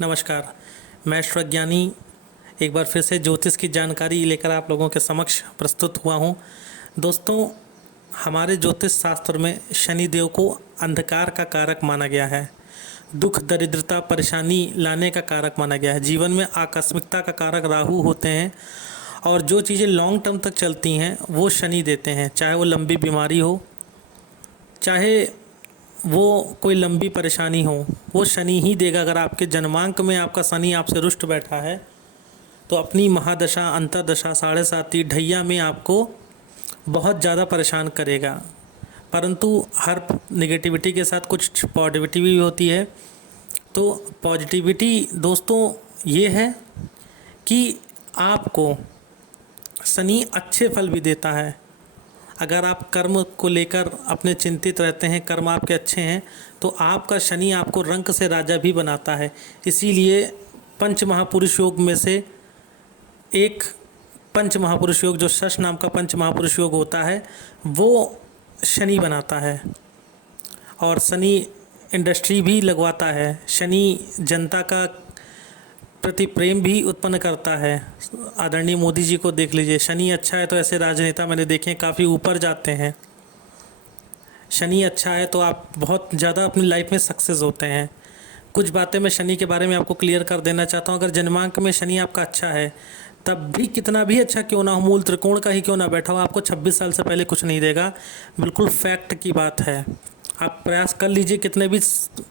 नमस्कार। मैं अश्वज्ञानी एक बार फिर से ज्योतिष की जानकारी लेकर आप लोगों के समक्ष प्रस्तुत हुआ हूँ। दोस्तों, हमारे ज्योतिष शास्त्र में शनिदेव को अंधकार का कारक माना गया है, दुख दरिद्रता परेशानी लाने का कारक माना गया है। जीवन में आकस्मिकता का कारक राहु होते हैं और जो चीज़ें लॉन्ग टर्म तक चलती हैं वो शनि देते हैं, चाहे वो लंबी बीमारी हो, चाहे वो कोई लंबी परेशानी हो, वो शनि ही देगा। अगर आपके जन्मांक में आपका शनि आपसे रुष्ट बैठा है तो अपनी महादशा अंतरदशा 7.5 ढैया में आपको बहुत ज़्यादा परेशान करेगा। परंतु हर नेगेटिविटी के साथ कुछ पॉजिटिविटी भी होती है। तो पॉजिटिविटी दोस्तों ये है कि आपको शनि अच्छे फल भी देता है। अगर आप कर्म को लेकर अपने चिंतित रहते हैं, कर्म आपके अच्छे हैं, तो आपका शनि आपको रंक से राजा भी बनाता है। इसीलिए पंच महापुरुष योग में से एक पंच महापुरुष योग, जो शश नाम का पंच महापुरुष योग होता है, वो शनि बनाता है। और शनि इंडस्ट्री भी लगवाता है, शनि जनता का प्रति प्रेम भी उत्पन्न करता है। आदरणीय मोदी जी को देख लीजिए, शनि अच्छा है तो ऐसे राजनेता मैंने देखे हैं काफ़ी ऊपर जाते हैं। शनि अच्छा है तो आप बहुत ज़्यादा अपनी लाइफ में सक्सेस होते हैं। कुछ बातें मैं शनि के बारे में आपको क्लियर कर देना चाहता हूँ। अगर जन्मांक में शनि आपका अच्छा है, तब भी कितना भी अच्छा क्यों ना हो, मूल त्रिकोण का ही क्यों ना बैठा हो, आपको 26 साल से पहले कुछ नहीं देगा। बिल्कुल फैक्ट की बात है। आप प्रयास कर लीजिए, कितने भी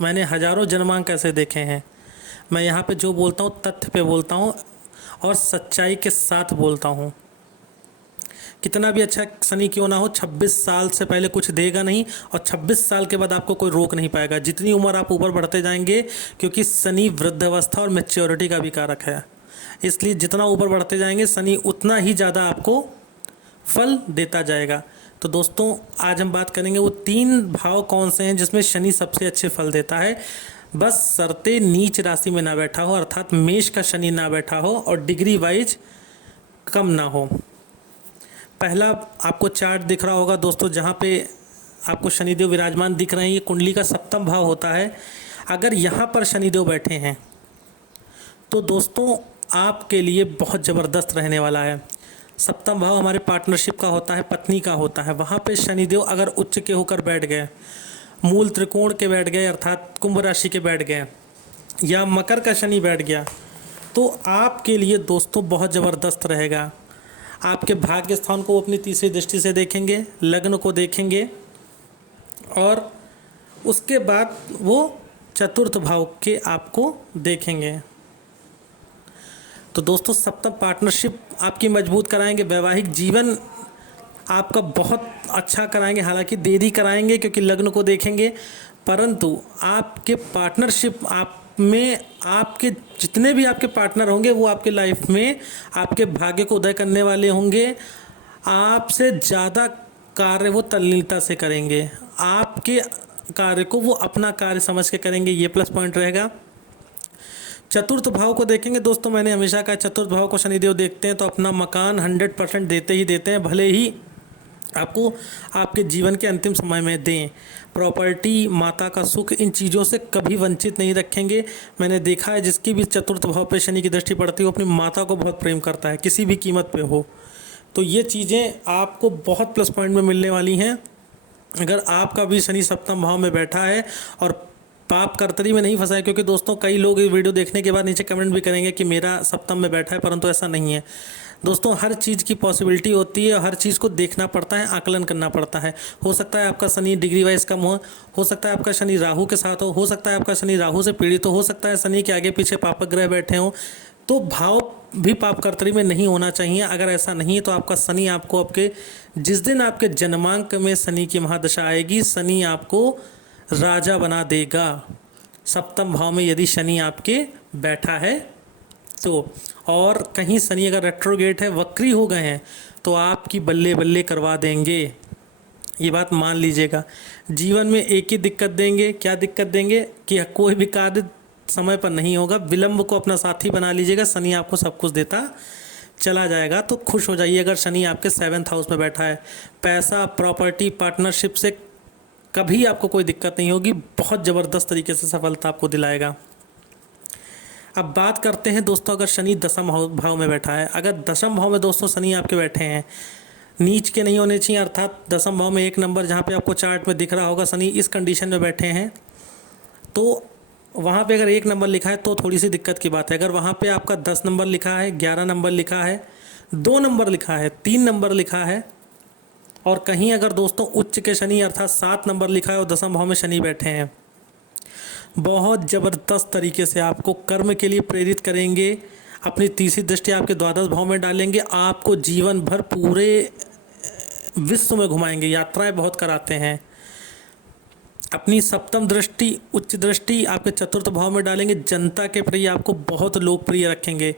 मैंने हज़ारों जन्मांक ऐसे देखे हैं। मैं यहाँ पे जो बोलता हूँ तथ्य पे बोलता हूँ और सच्चाई के साथ बोलता हूँ। कितना भी अच्छा शनि क्यों ना हो, 26 साल से पहले कुछ देगा नहीं और 26 साल के बाद आपको कोई रोक नहीं पाएगा। जितनी उम्र आप ऊपर बढ़ते जाएंगे, क्योंकि शनि वृद्धावस्था और मैच्योरिटी का भी कारक है, इसलिए जितना ऊपर बढ़ते जाएंगे शनि उतना ही ज़्यादा आपको फल देता जाएगा। तो दोस्तों, आज हम बात करेंगे वो 3 भाव कौन से हैं जिसमें शनि सबसे अच्छे फल देता है। बस शर्ते नीच राशि में ना बैठा हो, अर्थात मेष का शनि ना बैठा हो और डिग्री वाइज कम ना हो। पहला आपको चार्ट दिख रहा होगा दोस्तों, जहाँ पे आपको शनिदेव विराजमान दिख रहे हैं, ये कुंडली का 7वां भाव होता है। अगर यहाँ पर शनिदेव बैठे हैं तो दोस्तों आपके लिए बहुत ज़बरदस्त रहने वाला है। 7वां भाव हमारे पार्टनरशिप का होता है, पत्नी का होता है। वहाँ पे शनिदेव अगर उच्च के होकर बैठ गए, मूल त्रिकोण के बैठ गए, अर्थात कुंभ राशि के बैठ गए, या मकर का शनि बैठ गया, तो आपके लिए दोस्तों बहुत ज़बरदस्त रहेगा। आपके भाग्य स्थान को वो अपनी तीसरी दृष्टि से देखेंगे, लग्न को देखेंगे और उसके बाद वो चतुर्थ भाव के आपको देखेंगे। तो दोस्तों, सप्तम पार्टनरशिप आपकी मजबूत कराएंगे, वैवाहिक जीवन आपका बहुत अच्छा कराएंगे। हालांकि देरी कराएंगे क्योंकि लग्न को देखेंगे, परंतु आपके पार्टनरशिप आप में आपके जितने भी आपके पार्टनर होंगे वो आपके लाइफ में आपके भाग्य को उदय करने वाले होंगे। आपसे ज़्यादा कार्य वो तल्लीनता से करेंगे, आपके कार्य को वो अपना कार्य समझ के करेंगे, ये प्लस पॉइंट रहेगा। चतुर्थ भाव को देखेंगे दोस्तों, मैंने हमेशा कहा चतुर्थ भाव को शनिदेव देखते हैं तो अपना मकान 100% देते ही देते हैं, भले ही आपको आपके जीवन के अंतिम समय में दें। प्रॉपर्टी, माता का सुख, इन चीज़ों से कभी वंचित नहीं रखेंगे। मैंने देखा है जिसकी भी चतुर्थ भाव पे शनि की दृष्टि पड़ती है वो अपनी माता को बहुत प्रेम करता है, किसी भी कीमत पे हो। तो ये चीज़ें आपको बहुत प्लस पॉइंट में मिलने वाली हैं। अगर आपका भी शनि 7वां भाव में बैठा है और पाप कर्तरी में नहीं फंसा है, क्योंकि दोस्तों कई लोग ये वीडियो देखने के बाद नीचे कमेंट भी करेंगे कि मेरा सप्तम में बैठा है, परंतु ऐसा नहीं है दोस्तों। हर चीज़ की पॉसिबिलिटी होती है, हर चीज़ को देखना पड़ता है, आकलन करना पड़ता है। हो सकता है आपका शनि डिग्री वाइज कम हो सकता है आपका शनि राहु के साथ हो सकता है आपका शनि राहु से पीड़ित हो सकता है शनि के आगे पीछे पापक ग्रह बैठे हों, तो भाव भी पाप कर्तरी में नहीं होना चाहिए। अगर ऐसा नहीं है तो आपका शनि आपको आपके जिस दिन आपके जन्मांक में शनि की महादशा आएगी, शनि आपको राजा बना देगा। 7वां भाव में यदि शनि आपके बैठा है तो, और कहीं शनि अगर रेट्रोगेट है, वक्री हो गए हैं, तो आपकी बल्ले बल्ले करवा देंगे, ये बात मान लीजिएगा। जीवन में एक ही दिक्कत देंगे, क्या दिक्कत देंगे कि कोई भी कार्य समय पर नहीं होगा, विलंब को अपना साथी बना लीजिएगा, शनि आपको सब कुछ देता चला जाएगा। तो खुश हो जाइए अगर शनि आपके 7th हाउस में बैठा है। पैसा, प्रॉपर्टी, पार्टनरशिप से कभी आपको कोई दिक्कत नहीं होगी, बहुत ज़बरदस्त तरीके से सफलता आपको दिलाएगा। अब बात करते हैं दोस्तों, अगर शनि दसम भाव में बैठा है, अगर दसम भाव में दोस्तों शनि आपके बैठे हैं, नीच के नहीं होने चाहिए, अर्थात दसम भाव में एक नंबर जहाँ पे आपको चार्ट में दिख रहा होगा शनि इस कंडीशन में बैठे हैं, तो वहाँ पे अगर एक नंबर लिखा है तो थोड़ी सी दिक्कत की बात है। अगर वहाँ पे आपका 10 नंबर लिखा है, 11 नंबर लिखा है, 2 नंबर लिखा है, 3 नंबर लिखा है, और कहीं अगर दोस्तों उच्च के शनि अर्थात 7 नंबर लिखा है और दसम भाव में शनि बैठे हैं, बहुत ज़बरदस्त तरीके से आपको कर्म के लिए प्रेरित करेंगे। अपनी तीसरी दृष्टि आपके द्वादश भाव में डालेंगे, आपको जीवन भर पूरे विश्व में घुमाएंगे, यात्राएं बहुत कराते हैं। अपनी सप्तम दृष्टि, उच्च दृष्टि आपके चतुर्थ भाव में डालेंगे, जनता के प्रति आपको बहुत लोकप्रिय रखेंगे।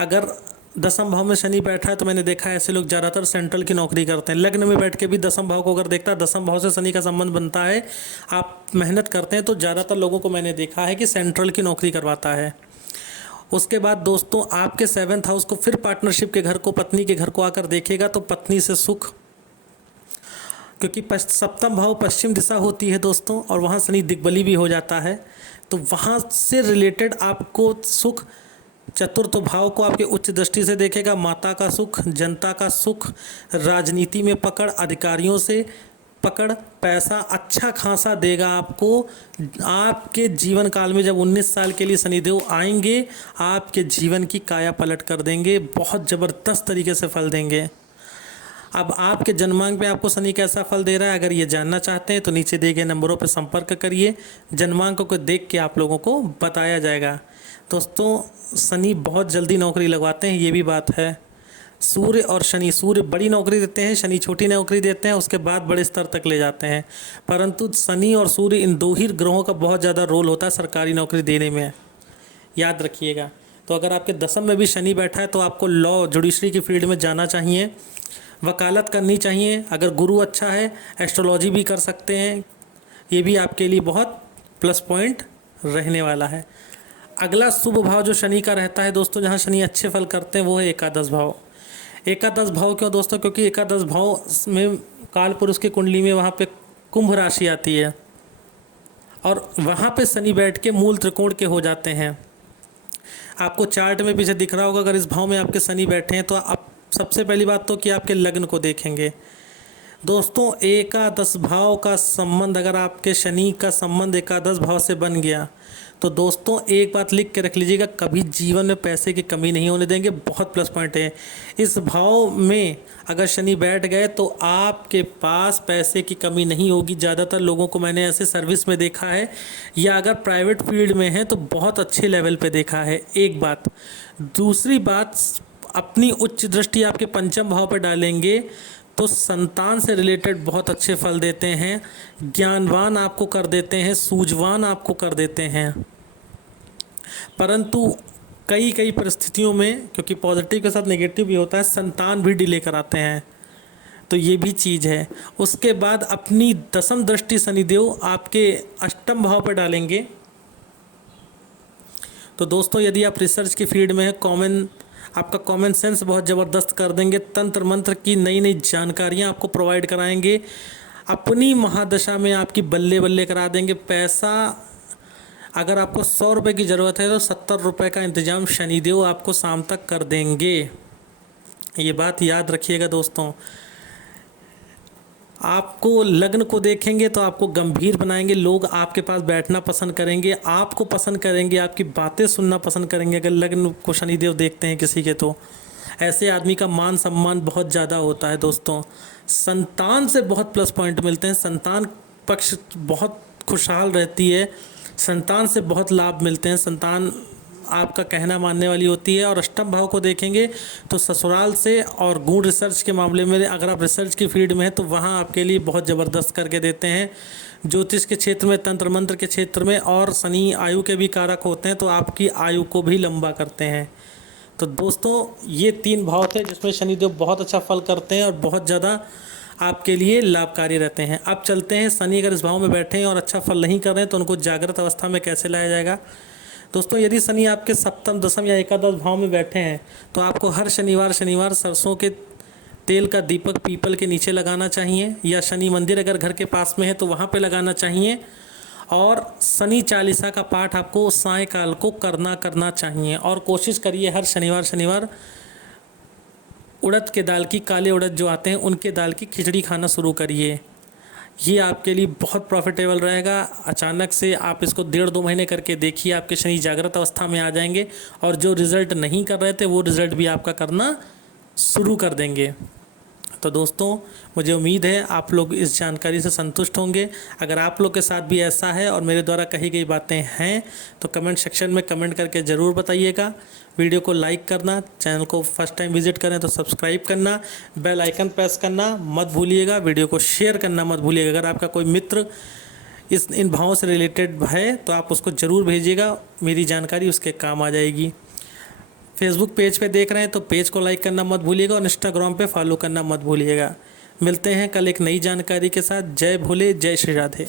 अगर दसम भाव में शनि बैठा है तो मैंने देखा है ऐसे लोग ज़्यादातर सेंट्रल की नौकरी करते हैं। लग्न में बैठ के भी दसम भाव को अगर देखता है, दसम भाव से शनि का संबंध बनता है, आप मेहनत करते हैं, तो ज़्यादातर लोगों को मैंने देखा है कि सेंट्रल की नौकरी करवाता है। उसके बाद दोस्तों आपके 7th हाउस को फिर पार्टनरशिप के घर को, पत्नी के घर को आकर देखेगा, तो पत्नी से सुख, क्योंकि सप्तम भाव पश्चिम दिशा होती है दोस्तों, और वहाँ शनि दिग्बली भी हो जाता है, तो वहाँ से रिलेटेड आपको सुख। चतुर्थ भाव को आपके उच्च दृष्टि से देखेगा, माता का सुख, जनता का सुख, राजनीति में पकड़, अधिकारियों से पकड़, पैसा अच्छा खासा देगा आपको। आपके जीवन काल में जब 19 साल के लिए शनिदेव आएंगे, आपके जीवन की काया पलट कर देंगे, बहुत ज़बरदस्त तरीके से फल देंगे। अब आपके जन्मांक पे आपको शनि कैसा फल दे रहा है, अगर ये जानना चाहते हैं तो नीचे दिए गए नंबरों पर संपर्क करिए, जन्मांक को देख के आप लोगों को बताया जाएगा। दोस्तों शनि बहुत जल्दी नौकरी लगवाते हैं, ये भी बात है। सूर्य और शनि, सूर्य बड़ी नौकरी देते हैं, शनि छोटी नौकरी देते हैं, उसके बाद बड़े स्तर तक ले जाते हैं, परंतु शनि और सूर्य इन दो ही ग्रहों का बहुत ज़्यादा रोल होता है सरकारी नौकरी देने में, याद रखिएगा। तो अगर आपके दसम में भी शनि बैठा है तो आपको लॉ जुडिशरी की फील्ड में जाना चाहिए, वकालत करनी चाहिए। अगर गुरु अच्छा है, एस्ट्रोलॉजी भी कर सकते हैं, ये भी आपके लिए बहुत प्लस पॉइंट रहने वाला है। अगला शुभ भाव जो शनि का रहता है दोस्तों, जहाँ शनि अच्छे फल करते हैं, वो है एकादश भाव। एकादश भाव क्यों दोस्तों? क्योंकि एकादश भाव में काल पुरुष की कुंडली में वहाँ पे कुंभ राशि आती है, और वहाँ पे शनि बैठ के मूल त्रिकोण के हो जाते हैं। आपको चार्ट में पीछे दिख रहा होगा, अगर इस भाव में आपके शनि बैठे हैं तो आप सबसे पहली बात तो कि आपके लग्न को देखेंगे। दोस्तों एकादश भाव का संबंध, अगर आपके शनि का संबंध एकादश भाव से बन गया तो दोस्तों एक बात लिख के रख लीजिएगा, कभी जीवन में पैसे की कमी नहीं होने देंगे, बहुत प्लस पॉइंट है। इस भाव में अगर शनि बैठ गए तो आपके पास पैसे की कमी नहीं होगी। ज़्यादातर लोगों को मैंने ऐसे सर्विस में देखा है, या अगर प्राइवेट फील्ड में है तो बहुत अच्छे लेवल पे देखा है, एक बात। दूसरी बात, अपनी उच्च दृष्टि आपके पंचम भाव पर डालेंगे तो संतान से रिलेटेड बहुत अच्छे फल देते हैं, ज्ञानवान आपको कर देते हैं, सूझवान आपको कर देते हैं। परंतु कई परिस्थितियों में, क्योंकि पॉजिटिव के साथ नेगेटिव भी होता है, संतान भी डिले कराते हैं, तो ये भी चीज़ है। उसके बाद अपनी दसम दृष्टि शनिदेव आपके अष्टम भाव पर डालेंगे। तो दोस्तों यदि आप रिसर्च की फील्ड में है, आपका कॉमन सेंस बहुत ज़बरदस्त कर देंगे, तंत्र मंत्र की नई जानकारियाँ आपको प्रोवाइड कराएंगे, अपनी महादशा में आपकी बल्ले बल्ले करा देंगे। पैसा अगर आपको 100 रुपये की ज़रूरत है तो 70 रुपये का इंतज़ाम शनिदेव आपको शाम तक कर देंगे, ये बात याद रखिएगा दोस्तों। आपको लग्न को देखेंगे तो आपको गंभीर बनाएंगे, लोग आपके पास बैठना पसंद करेंगे, आपको पसंद करेंगे, आपकी बातें सुनना पसंद करेंगे। अगर लग्न को शनिदेव देखते हैं किसी के तो ऐसे आदमी का मान सम्मान बहुत ज़्यादा होता है दोस्तों। संतान से बहुत प्लस पॉइंट मिलते हैं, संतान पक्ष बहुत खुशहाल रहती है, संतान से बहुत लाभ मिलते हैं, संतान आपका कहना मानने वाली होती है। और अष्टम भाव को देखेंगे तो ससुराल से, और गुण रिसर्च के मामले में अगर आप रिसर्च की फील्ड में हैं तो वहाँ आपके लिए बहुत ज़बरदस्त करके देते हैं। ज्योतिष के क्षेत्र में, तंत्र मंत्र के क्षेत्र में, और शनि आयु के भी कारक होते हैं, तो आपकी आयु को भी लंबा करते हैं। तो दोस्तों ये 3 भाव थे जिसमें शनिदेव बहुत अच्छा फल करते हैं और बहुत ज़्यादा आपके लिए लाभकारी रहते हैं। अब चलते हैं, शनि अगर इस भाव में बैठे हैं और अच्छा फल नहीं कर रहे हैं तो उनको जागृत अवस्था में कैसे लाया जाएगा। दोस्तों यदि शनि आपके सप्तम, दसम या एकादश भाव में बैठे हैं तो आपको हर शनिवार सरसों के तेल का दीपक पीपल के नीचे लगाना चाहिए, या शनि मंदिर अगर घर के पास में है तो वहाँ पे लगाना चाहिए। और शनि चालीसा का पाठ आपको सायंकाल को करना चाहिए। और कोशिश करिए हर शनिवार उड़द के दाल की, काले उड़द जो आते हैं उनके दाल की खिचड़ी खाना शुरू करिए। ये आपके लिए बहुत प्रॉफिटेबल रहेगा। अचानक से आप इसको 1.5-2 महीने करके देखिए, आपके शनि जागृत अवस्था में आ जाएंगे और जो रिज़ल्ट नहीं कर रहे थे वो रिज़ल्ट भी आपका करना शुरू कर देंगे। तो दोस्तों, मुझे उम्मीद है आप लोग इस जानकारी से संतुष्ट होंगे। अगर आप लोग के साथ भी ऐसा है और मेरे द्वारा कही गई बातें हैं तो कमेंट सेक्शन में कमेंट करके ज़रूर बताइएगा। वीडियो को लाइक करना, चैनल को फर्स्ट टाइम विजिट करें तो सब्सक्राइब करना, बेल आइकन प्रेस करना मत भूलिएगा, वीडियो को शेयर करना मत भूलिएगा। अगर आपका कोई मित्र इन भावों से रिलेटेड है तो आप उसको ज़रूर भेजिएगा, मेरी जानकारी उसके काम आ जाएगी। फेसबुक पेज पे देख रहे हैं तो पेज को लाइक करना मत भूलिएगा और इंस्टाग्राम पे फॉलो करना मत भूलिएगा। मिलते हैं कल एक नई जानकारी के साथ। जय भोले, जय श्री राधे।